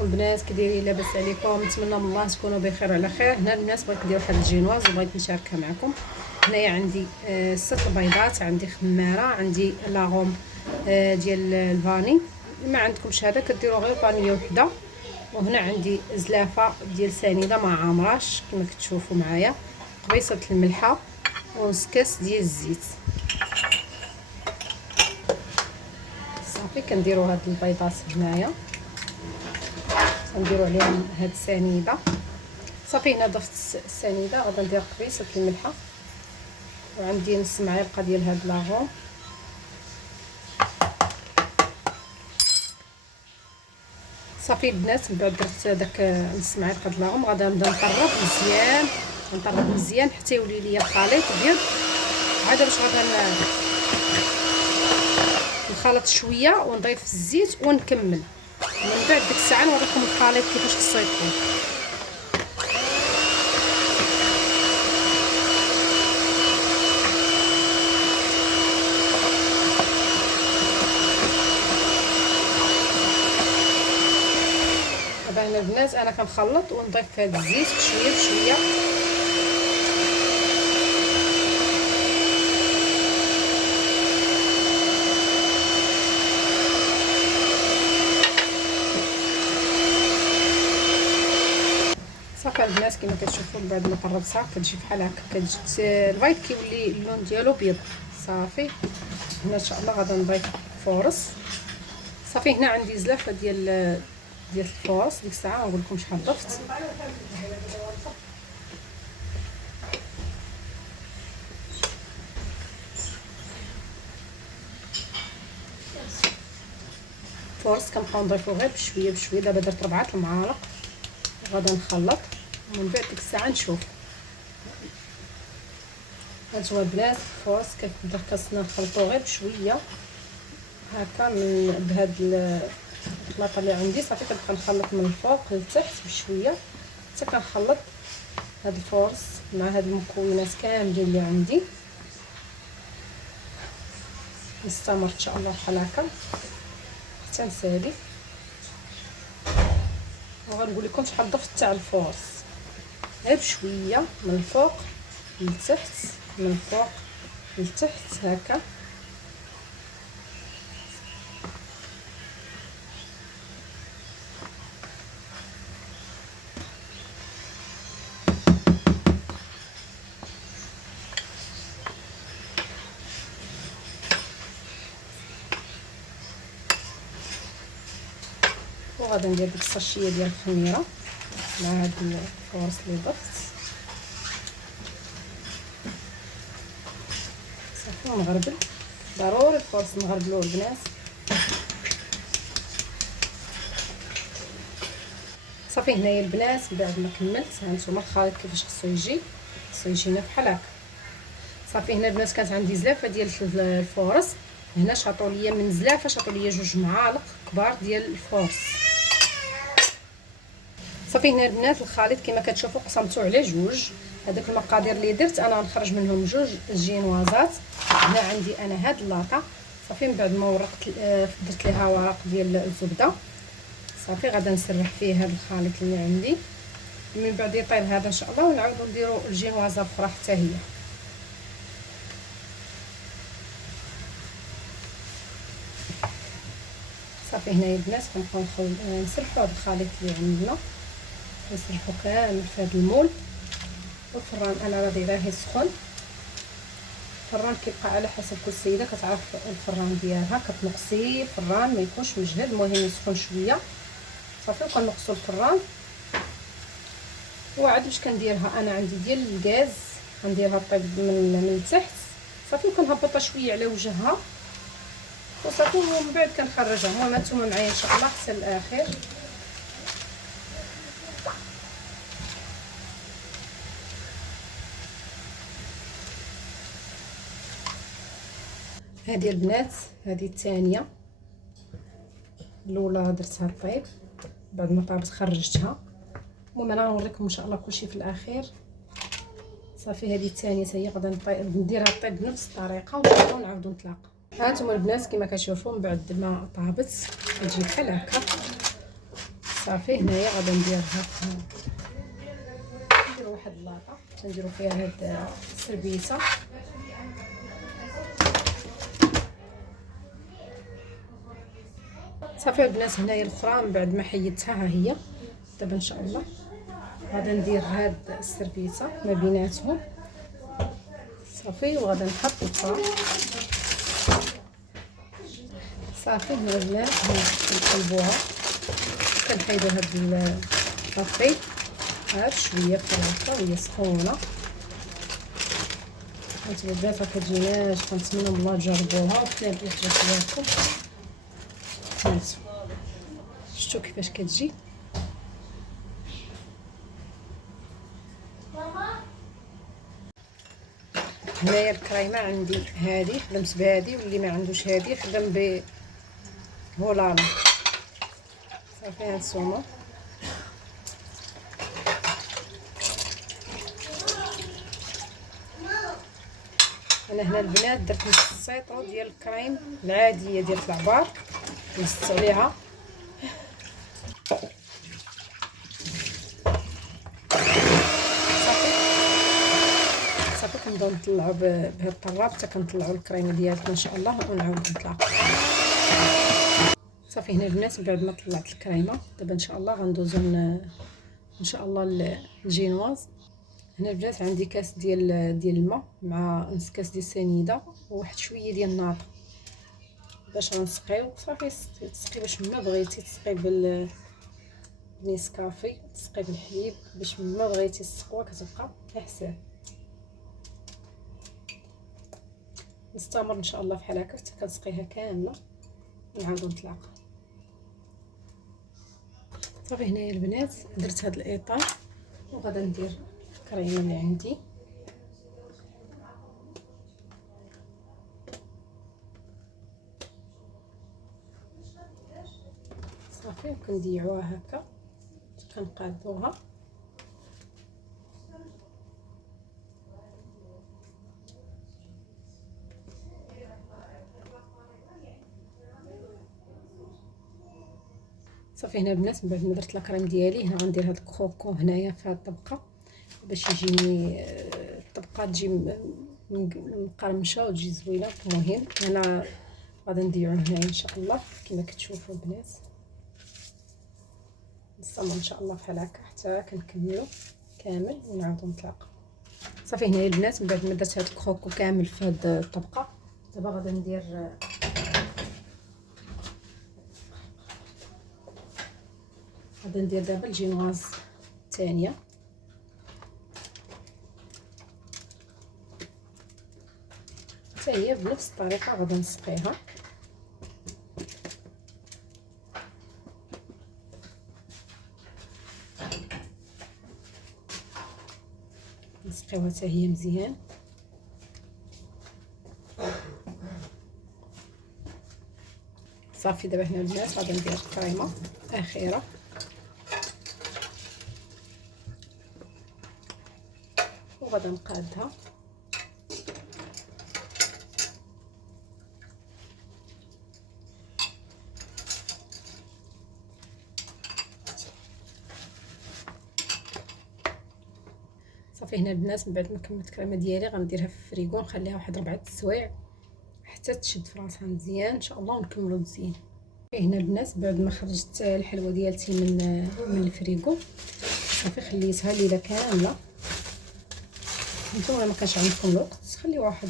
عليكم البنات، كي دايرين؟ لاباس عليكم؟ نتمنى من الله تكونوا بخير وعلى خير. هنا البنات بغيت ندير واحد الجينواز وبغيت نشاركها معكم. هنايا عندي 6 بيضات، عندي خماره، عندي لاغوم ديال الفاني. ما عندكمش هذا كديروا غير فانيه وحده. وهنا عندي زلافه ديال سنيده ما عامراش كما كتشوفوا معايا، قبيصه الملحه ونص كاس ديال الزيت. صافي كنديروا هاد البيضات هنايا، نديروا عليهم هاد السنيده. صافي هنا ضفت السنيده، غادي ندير قبيصه الملحه، وعندي نص معلقه ديال هاد لاغون. صافي البنات من بعد درت داك نص معلقه د لاغون، غادي نبدا نطرب مزيان حتى يولي ليا الخليط ابيض. عاد باش غادي نخلط شويه ونضيف الزيت ونكمل. من بعد ديك الساعه نوريكم الخليط كيفاش خصو يكون. دابا هنا البنات انا كنخلط ونضيف هذا الزيت بشويه بشويه. صافي البنات كما كتشوفوا بعد ما طربتها كتجي بحال هكا، البيض كيولي اللون ديالو بيض. صافي هنا ان شاء الله غادي نضيف فورص. صافي هنا عندي زلافه ديال الفورص، ديك الساعه نقول لكم شحال ضفت. فورص كنبقاو نضيفو غير بشويه بشويه. دابا درت 4 المعالق وغادي نخلط، ومن بعد ديك الساعه نشوف. هانتوما البنات فورص كنبدا خاصنا نخلطو غير بشويه هكا من بهاد الخلاطه اللي عندي. صافي كنبقى نخلط من الفوق للتحت بشويه حتى كنخلط هاد الفورص مع هاد المكونات كاملين اللي عندي. نستمر ان شاء الله بحال هكا حتى نسالي، وغنقول لكم شحال ضفت تاع الفورص. غير بشويه من الفوق للتحت، من الفوق للتحت هكا. وغادي ندير ديك الصاشيه ديال الخميره مع هاد الفورص اللي ضفت. صافي ونغربل، ضروري الفورص نغربلوه البنات. صافي هنايا البنات بعد ما كملت هانتوما الخليط كيفاش خصو يجينا بحال هكا. صافي هنا البنات كانت عندي زلافه ديال الفورص، هنا شاطوا ليا من زلافه شاطوا ليا 2 معالق كبار ديال الفورص. صافي هنا البنات الخليط كما كتشوفوا قسمته على 2. هذوك المقادير اللي درت انا غنخرج منهم 2 جينوازات. هنا عندي انا هاد اللاطه. صافي من بعد ما ورقت درت ليها ورق ديال الزبده. صافي غادا نسرح فيه هذا الخليط اللي عندي، من بعد يطيب هذا ان شاء الله ونعاودو نديرو الجينوازه الاخرى حتى هي. صافي هنايا البنات كنبقاو نسرحوا هذا الخليط اللي عندنا، نسرحوا كامل في هذا المول. والفران انا راه دايراه سخون. الفران كيبقى على حسب كل سيده كتعرف الفران ديالها، كتنقصي الفران ما يكونش مجهد، المهم يسخن شويه. صافي وكنقصوا الفران. وعاد واش كنديرها انا عندي ديال الغاز، غنديرها طيب من التحت. صافي وكنهبطها شويه على وجهها وصافي، ومن بعد كنخرجها. المهم هانتوما معايا ان شاء الله حتى الاخر. هذه البنات هذه الثانيه، الاولى درتها رطيب بعد ما طابت خرجتها. المهم انا غنوريكم ان شاء الله كلشي في الاخير. صافي هذه الثانيه حتى هي غادي نديرها طيب بنفس الطريقه ونعاودو نتلاقاو. هانتوما البنات كما كتشوفوا من بعد ما طابت كتجي بحال هكا. صافي هنايا غادي نديرها نديرو واحد اللاطه تنديرو فيها هاد السربيسه. صافي البنات هنايا الاخرى من بعد ما حيدتها ها هي. دابا ان شاء الله غادي ندير هاد السربيسه ما بيناتهم صافي، وغادي نحط الفرن. صافي هنا البنات كنقلبوها كنحيدو هاد الطابي هاد شويه في الوقت وهي سخونه. هانتوما البنات كتجي ناشفه، كنتمنى من الله تجربوها وتنال الحاجات ديالكم. شفتوا كيفاش كتجي. هنايا الكريمه عندي هذه خدمت بهذه، واللي ما عندوش هذه خدم بهولانا. صافي هانتوما انا هنا البنات درت نص السيطرو ديال الكريم العاديه ديال العبار نزدت عليها. صافي كنبداو نطلعوا بهاد الطراب حتى كنطلعوا الكريمه ديالنا ان شاء الله ونعاودو نتلاقاو. صافي هنا البنات من بعد ما طلعت الكريمه دابا ان شاء الله غندوزو ان شاء الله الجينواز. هنا البنات عندي كاس ديال الماء مع نص كاس ديال السنيده وواحد شويه ديال الناطا باش غنسقيو. صافي تسقي باش ما بغيتي تسقي بالنسكافي، تسقي بالحليب باش ما بغيتي السقوه كتبقى احسن. نستمر ان شاء الله بحال هكا حتى كنسقيها كامله ونعاودو نتلاقاو. صافي هنايا البنات درت هذا الاطار وغادا ندير الكريمه اللي عندي. صافي كنديعوها هكا كنقادوها. صافي هنا البنات من بعد ما درت لاكريم ديالي هنا غندير هاد الكروكو هنايا في هاد الطبقه باش يجيني الطبقه تجي مقرمشه وتجي زوينه. المهم هنا غادي نديرو هنايا ان شاء الله كما كتشوفوا البنات. نستمر ان شاء الله بحال هكا حتى كنكملو كامل ونعاودو نتلاقاو. صافي هنايا البنات من بعد ما درت هاد الكروكو كامل في هاد الطبقه دابا غادي ندير دابا الجينواز الثانيه. حتى هي بنفس الطريقه غادي نسقيها. نسقيوها حتى هي مزيان. صافي دابا هنا البنات غادي ندير الكريمه اخيره وغادي نقادها. صافي هنا البنات من بعد ما كملت الكريمه ديالي غنديرها في الفريغو نخليها واحد 4 سوايع حتى تشد في راسها مزيان ان شاء الله ونكملوا مزيان. هنا البنات بعد ما خرجت الحلوه ديالتي من الفريغو صافي خليتها ليله كامله. نتوما ما كانش عندكم الوقت خليوها واحد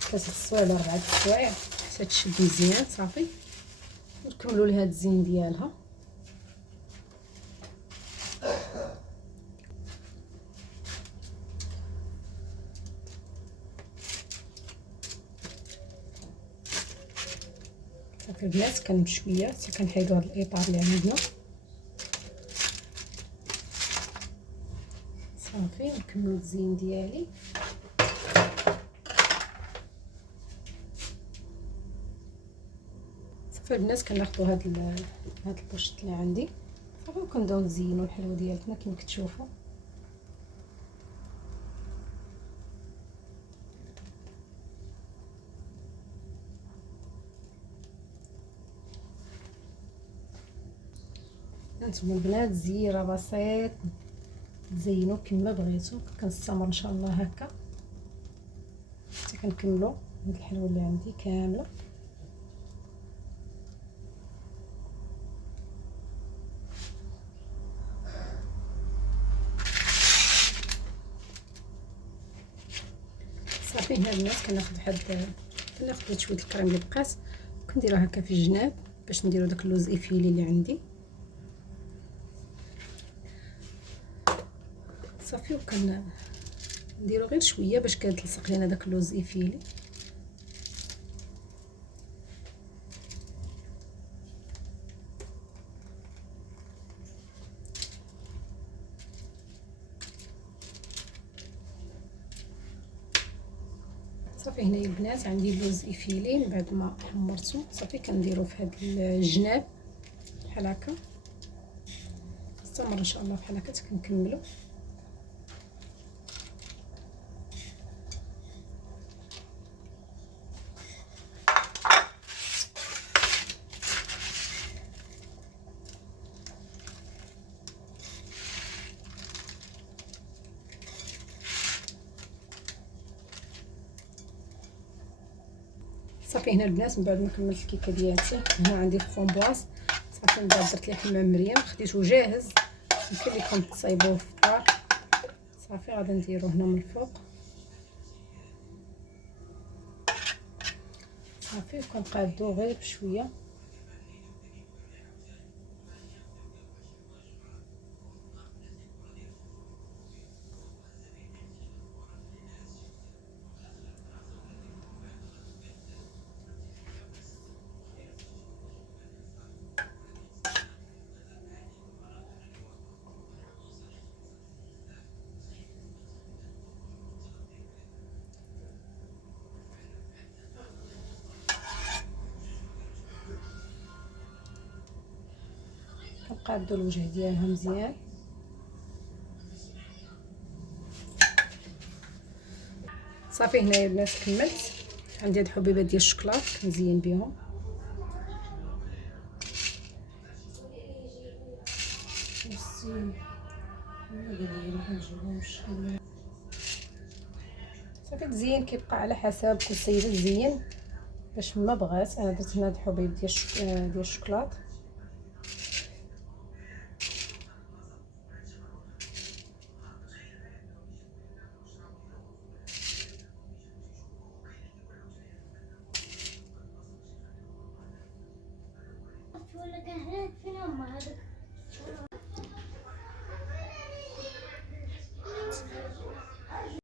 3 سوايع ولا 4 سوايع حتى تشد مزيان. صافي نكملوا لها الزين ديالها. صافي البنات بشويه حتى كنحيدوا هذا الاطار اللي عندنا. صافي نكملوا الزين ديالي. صافي البنات كناخذوا هاد البوشط اللي عندي صافي وكنبداو نزينوا الحلوه ديالتنا كما كتشوفوا. هانتوما البنات زيره بسيط، تزينوا كما بغيتو. كنستمر ان شاء الله هكا حتى كنكملوا هاد الحلوه اللي عندي كامله. صافي هنا البنات كناخذ شويه الكريم اللي بقات وكنديرها هكا في الجناب باش نديرو داك اللوز ايفيلي اللي عندي. صافي نديرو غير شويه باش كتلصق لينا داك اللوز ايفيلي. صافي هنايا البنات عندي اللوز ايفيلي من بعد ما حمرته. صافي كنديرو في هاد الجناب بحال هكا. نستمر ان شاء الله بحال هكا حتى كنكملو. صافي هنا البنات من بعد ما كملت الكيكه ديالتي هنا عندي فرومبواز. صافي من بعد درت ليه حمام مريم خديته جاهز، يمكن لكم تصايبوه في الدار. صافي غادي نديرو هنا من الفوق. صافي وكنقادو غير بشويه. كنقادو الوجه ديالها مزيان. صافي هنايا البنات كملت. عندي هاد الحبيبات ديال الشكلاط كنزين بهم. صافي تزين كيبقى على حسب كل سيده تزين باش ما بغات. انا درت هنا هاد الحبيب ديال الشكلاط. ولا كان هناك فين هم هذاك